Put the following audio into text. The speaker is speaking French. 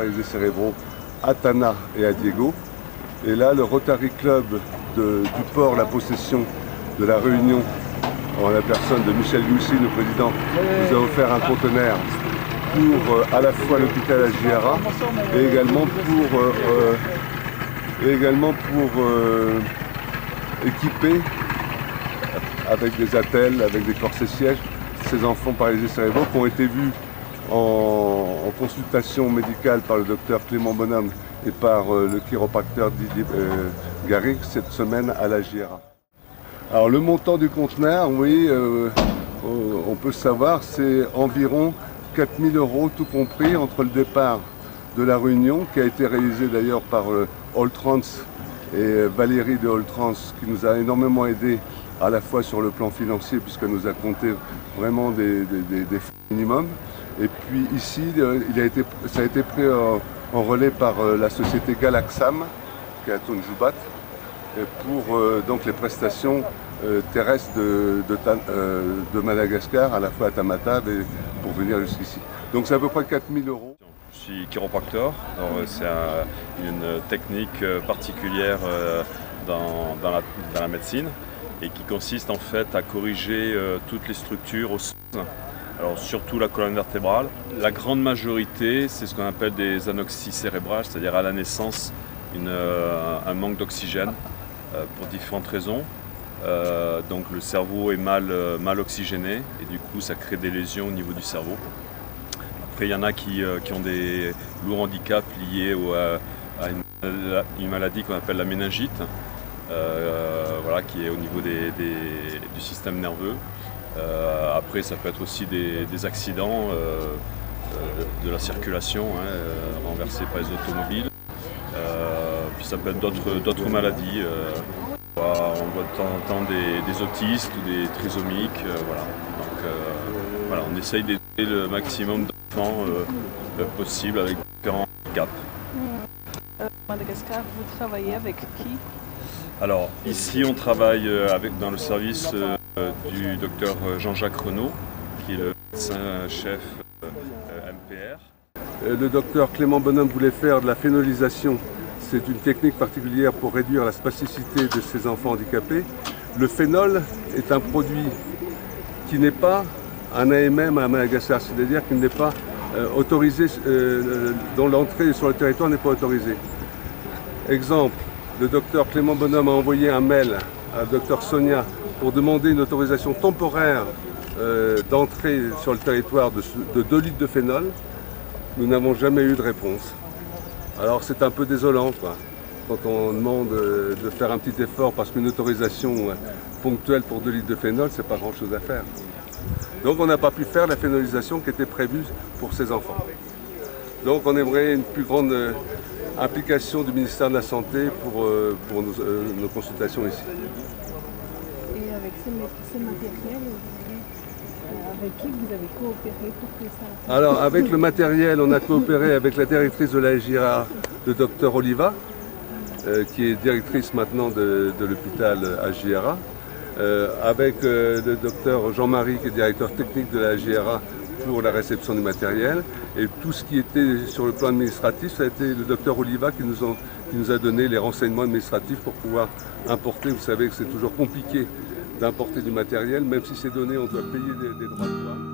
paralysés cérébraux à Tana et à Diego. Et là, le Rotary Club du port La Possession de La Réunion, en la personne de Michel Goussi, le président, nous a offert un conteneur pour à la fois l'hôpital Agiara et également pour équiper avec des attelles, avec des corsets sièges, ces enfants paralysés cérébraux qui ont été vus en consultation médicale par le docteur Clément Bonhomme et par le chiropracteur Didier Garrigue cette semaine à l'Agiara. Alors le montant du conteneur, oui, on peut savoir, c'est environ 4 000 € tout compris entre le départ de La Réunion, qui a été réalisé d'ailleurs par Alltrans et Valérie de Alltrans, qui nous a énormément aidé à la fois sur le plan financier, puisqu'elle nous a compté vraiment des fonds minimums. Et puis ici, ça a été pris en relais par la société Galaxam, qui est à Tonjoubat, pour donc les prestations terrestres de Madagascar, à la fois à Tamatave et pour venir jusqu'ici. Donc c'est à peu près 4 000 €. Je suis chiropracteur, c'est une technique particulière dans la médecine et qui consiste en fait à corriger toutes les structures osseuses, alors surtout la colonne vertébrale. La grande majorité, c'est ce qu'on appelle des anoxies cérébrales, c'est-à-dire à la naissance un manque d'oxygène pour différentes raisons. Donc le cerveau est mal oxygéné et du coup ça crée des lésions au niveau du cerveau. Après il y en a qui ont des lourds handicaps liés à une maladie qu'on appelle la méningite, voilà, qui est au niveau du système nerveux. Après ça peut être aussi des accidents de la circulation, renversés par les automobiles. Puis ça peut être d'autres maladies. On voit de temps en temps des autistes ou des trisomiques. Voilà. Donc, voilà, on essaye d'aider le maximum d'enfants possible avec différents handicaps. Madagascar, vous travaillez avec qui? Alors ici on travaille dans le service du docteur Jean-Jacques Renaud, qui est le médecin-chef MPR. Le docteur Clément Bonhomme voulait faire de la phénolisation. C'est une technique particulière pour réduire la spasticité de ces enfants handicapés. Le phénol est un produit qui n'est pas un AMM à Madagascar, c'est-à-dire qu'il n'est pas autorisé, dont l'entrée sur le territoire n'est pas autorisée. Exemple, le docteur Clément Bonhomme a envoyé un mail à la docteur Sonia pour demander une autorisation temporaire d'entrée sur le territoire de 2 litres de phénol. Nous n'avons jamais eu de réponse. Alors c'est un peu désolant, quoi, quand on demande de faire un petit effort parce qu'une autorisation ponctuelle pour 2 litres de phénol, c'est pas grand chose à faire. Donc on n'a pas pu faire la phénolisation qui était prévue pour ces enfants. Donc on aimerait une plus grande implication du ministère de la Santé pour nos consultations ici. Et avec ces matériels, avec qui vous avez coopéré pour que ça... Alors avec le matériel, on a coopéré avec la directrice de l'Agiara, le docteur Oliva, qui est directrice maintenant de l'hôpital Agiara, avec le docteur Jean-Marie, qui est directeur technique de l'Agiara pour la réception du matériel. Et tout ce qui était sur le plan administratif, ça a été le docteur Oliva qui nous a donné les renseignements administratifs pour pouvoir importer. Vous savez que c'est toujours compliqué d'importer du matériel, même si c'est donné, on doit payer des droits de douane.